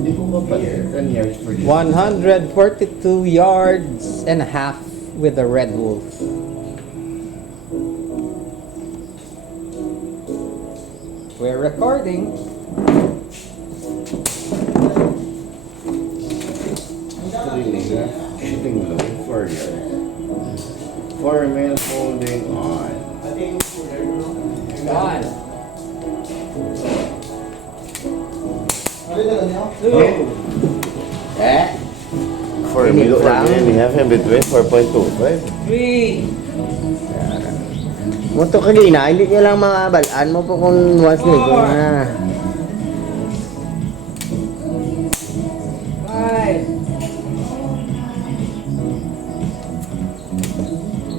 Hindi ko pa 10 yards per day. 142 yards and a half with the Red Wolf. We're recording. Shooting low, 4 yards. 4 males holding on. One. Eh? 4 mil and we have him between 4.25. 3. Moto kanina, hindi niya lang mga balaan mo po kung once ligo na.